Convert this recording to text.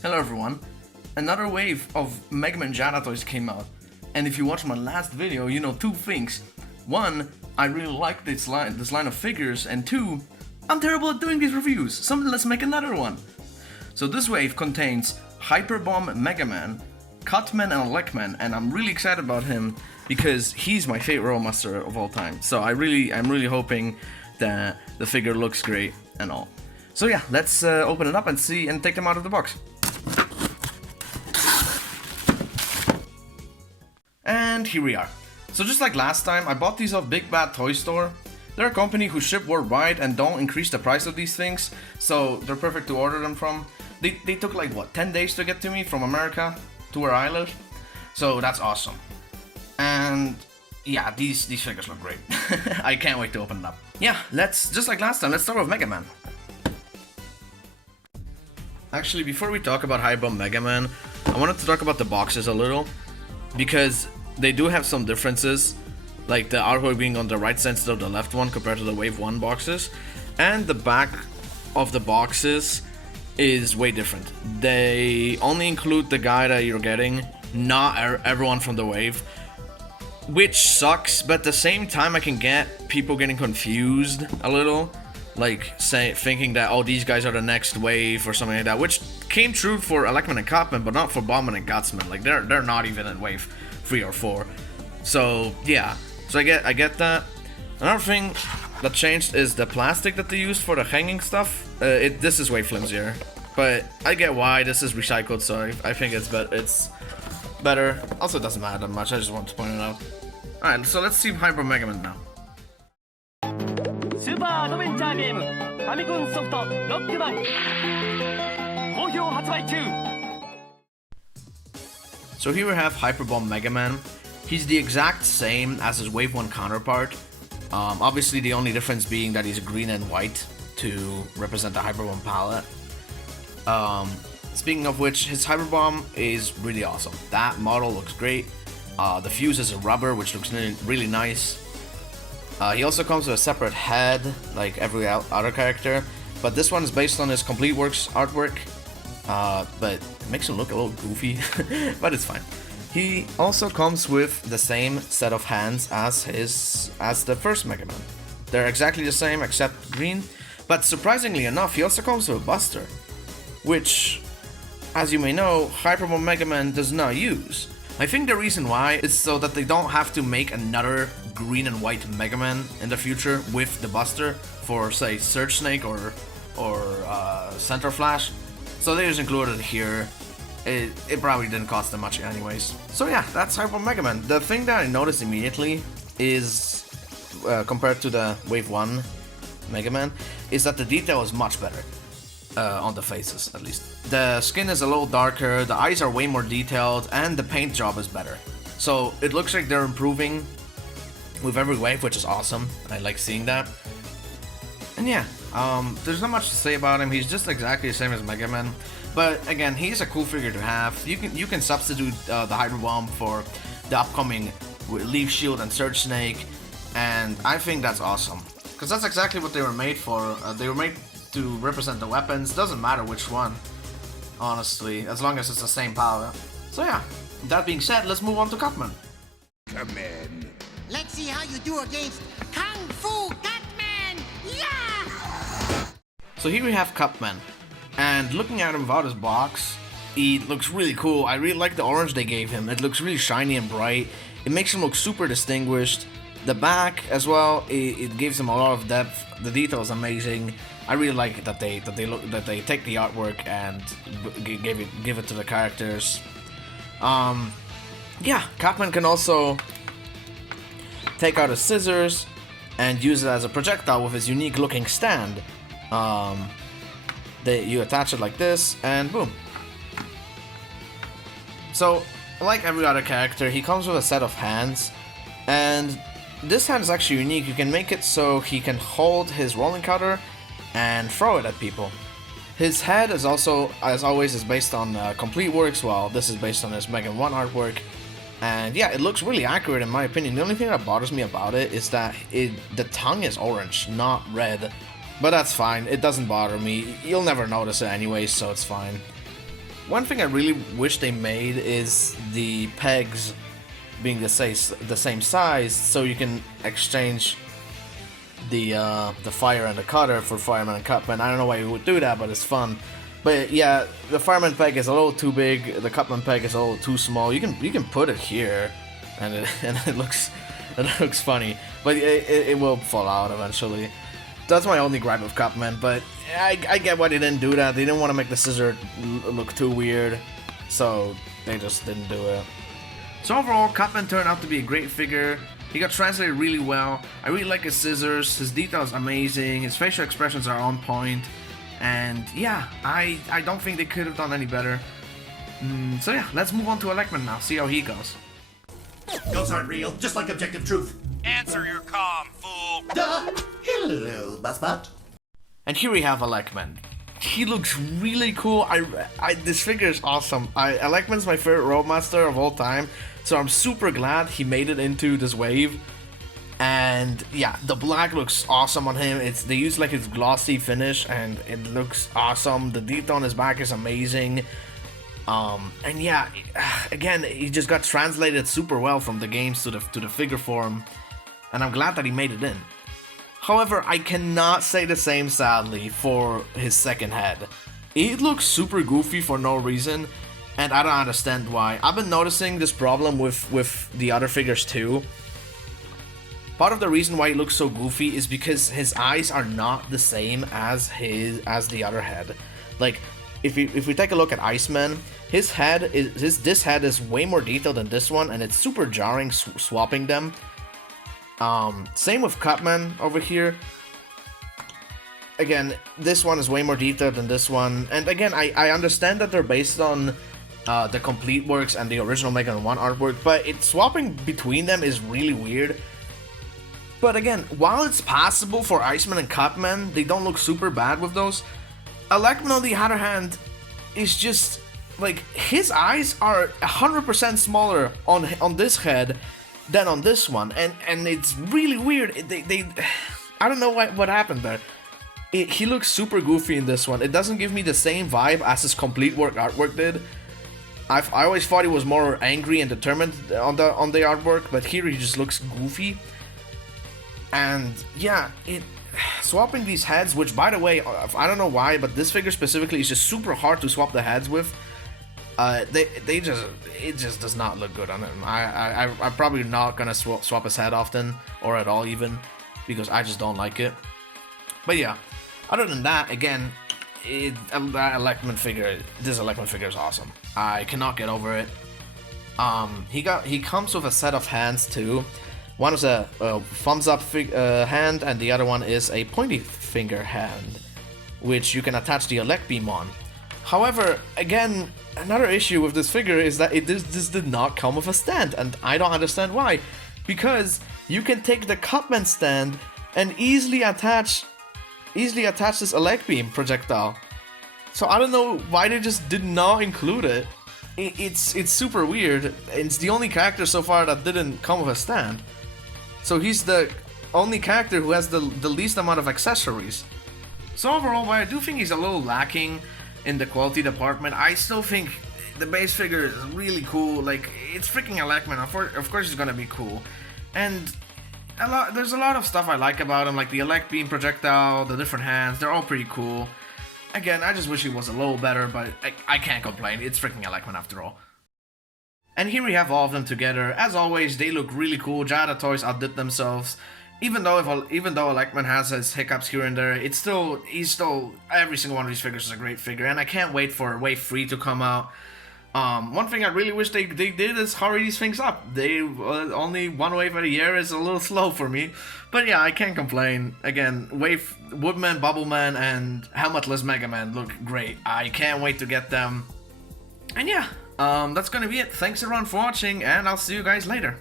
Hello everyone, another wave of Mega Man Jada toys came out, and if you watched my last video, you know two things. One, I really like this line of figures, and two, I'm terrible at doing these reviews, so let's make another one. So this wave contains Hyper Bomb Mega Man, Cutman and Elec Man, and I'm really excited about him because he's my favorite Rollmaster of all time. So I'm really hoping that the figure looks great and all. So yeah, let's open it up and see and take them out of the box. And here we are. So just like last time, I bought these off BigBadToyStore. They're a company who ship worldwide and don't increase the price of these things, so they're perfect to order them from. They took like what, 10 days to get to me from America to where I live, so that's awesome. And yeah, these figures look great. I can't wait to open it up. Yeah, just like last time, let's start with Mega Man. Actually, before we talk about Hyper Bomb Mega Man, I wanted to talk about the boxes a little, because they do have some differences, like the artwork being on the right side instead of the left one compared to the Wave 1 boxes, and the back of the boxes is way different. They only include the guy that you're getting, not everyone from the Wave, which sucks, but at the same time I can get people getting confused a little, like thinking that, oh, these guys are the next wave or something like that, which came true for Elec Man and Cutman, but not for Bombman and Gutsman. Like they're not even in wave 3 or 4. So yeah, so I get that. Another thing that changed is the plastic that they used for the hanging stuff. This is way flimsier, but I get why. This is recycled, so I think it's better. Also, it doesn't matter that much. I just want to point it out. All right, so let's see Hyper Mega Man now. So here we have Hyper Bomb Mega Man. He's the exact same as his Wave 1 counterpart. Obviously the only difference being that he's green and white to represent the Hyper Bomb palette. Speaking of which, his Hyper Bomb is really awesome. That model looks great. The fuse is a rubber, which looks really nice. He also comes with a separate head, like every other character, but this one is based on his Complete Works artwork, but it makes him look a little goofy, but it's fine. He also comes with the same set of hands as the first Mega Man. They're exactly the same except green, but surprisingly enough, he also comes with a Buster, which, as you may know, Hyper Bomb Mega Man does not use. I think the reason why is so that they don't have to make another green and white Mega Man in the future with the Buster for, say, Surge Snake or Center Flash. So they just included it here. It probably didn't cost them much anyways. So yeah, that's Hyper Bomb Mega Man. The thing that I noticed immediately is, compared to the Wave 1 Mega Man, is that the detail is much better. On the faces, at least. The skin is a little darker, the eyes are way more detailed, and the paint job is better. So it looks like they're improving with every wave, which is awesome. I like seeing that. And yeah, there's not much to say about him. He's just exactly the same as Mega Man. But again, he's a cool figure to have. You can substitute the Hyper Bomb for the upcoming Leaf Shield and Surge Snake, and I think that's awesome. Because that's exactly what they were made for. They were made to represent the weapons. Doesn't matter which one, honestly, as long as it's the same power. So yeah, that being said, let's move on to Cutman. Come in. Let's see how you do against Kung Fu Cutman! Yeah! So here we have Cutman, and looking at him without his box, he looks really cool. I really like the orange they gave him. It looks really shiny and bright. It makes him look super distinguished. The back as well, it gives him a lot of depth. The detail is amazing. I really like that they take the artwork and give it to the characters. Yeah, Cutman can also take out his scissors and use it as a projectile with his unique looking stand. You attach it like this and boom. So, like every other character, he comes with a set of hands, and this hand is actually unique. You can make it so he can hold his rolling cutter and throw it at people. His head is also, as always, is based on Complete Works, while this is based on his Mega 1 artwork. And yeah, it looks really accurate in my opinion. The only thing that bothers me about it is that the tongue is orange, not red. But that's fine, it doesn't bother me. You'll never notice it anyway, so it's fine. One thing I really wish they made is the pegs being the same size, so you can exchange the fire and the cutter for fireman and cutman. I don't know why you would do that, but it's fun. But yeah, the fireman peg is a little too big. The cutman peg is a little too small. You can put it here, and it looks funny, but it will fall out eventually. That's my only gripe with Cutman, but I get why they didn't do that. They didn't want to make the scissor look too weird, so they just didn't do it. So overall, Cutman turned out to be a great figure. He got translated really well. I really like his scissors. His detail is amazing. His facial expressions are on point. And yeah, I don't think they could have done any better. So yeah, let's move on to Elec Man now, see how he goes. Ghosts aren't real, just like objective truth. Answer your comm, fool. Duh! Hello, Buzzbot. And here we have Elec Man. He looks really cool. This figure is awesome. Elec Man's my favorite Roadmaster of all time, so I'm super glad he made it into this wave. And yeah, the black looks awesome on him. They use like his glossy finish, and it looks awesome. The detail on his back is amazing. And yeah, again, he just got translated super well from the games to the figure form, and I'm glad that he made it in. However, I cannot say the same, sadly, for his second head. It looks super goofy for no reason, and I don't understand why. I've been noticing this problem with the other figures too. Part of the reason why he looks so goofy is because his eyes are not the same as the other head. Like, if we take a look at Iceman, this head is way more detailed than this one, and it's super jarring swapping them. Same with Cutman over here. Again, this one is way more detailed than this one, and again, I understand that they're based on the complete works and the original Mega Man 1 artwork, but swapping between them is really weird. But again, while it's possible for Iceman and Cutman, they don't look super bad with those. Elec Man, on the other hand, is just like, his eyes are 100% smaller on this head than on this one, and it's really weird. I don't know what happened there. He looks super goofy in this one. It doesn't give me the same vibe as his complete work artwork did. I always thought he was more angry and determined on the artwork, but here he just looks goofy. And yeah, swapping these heads, which by the way, I don't know why, but this figure specifically is just super hard to swap the heads with. It just does not look good on him. I'm probably not gonna swap his head often, or at all even, because I just don't like it. But yeah, other than that, again, this Elec Man figure is awesome. I cannot get over it. He comes with a set of hands too. One is a thumbs up hand, and the other one is a pointy finger hand, which you can attach the Elec beam on. However, again, another issue with this figure is that this did not come with a stand, and I don't understand why. Because you can take the Cutman stand and easily attach this Elec beam projectile. So I don't know why they just did not include it. It's super weird. It's the only character so far that didn't come with a stand. So he's the only character who has the least amount of accessories. So overall, while I do think he's a little lacking in the quality department, I still think the base figure is really cool. Like, it's freaking Elec Man. Of course he's gonna be cool. And there's a lot of stuff I like about him, like the Elec beam projectile, the different hands, they're all pretty cool. Again, I just wish he was a little better, but I can't complain. It's freaking Elec Man after all. And here we have all of them together. As always, they look really cool. Jada Toys outdid themselves. Even though Elec Man has his hiccups here and there, he's still every single one of these figures is a great figure, and I can't wait for Wave 3 to come out. One thing I really wish they did is hurry these things up. Only one wave a year is a little slow for me, but yeah, I can't complain. Again, Woodman, Bubbleman, and Helmetless Mega Man look great. I can't wait to get them. And yeah, that's gonna be it. Thanks everyone for watching, and I'll see you guys later.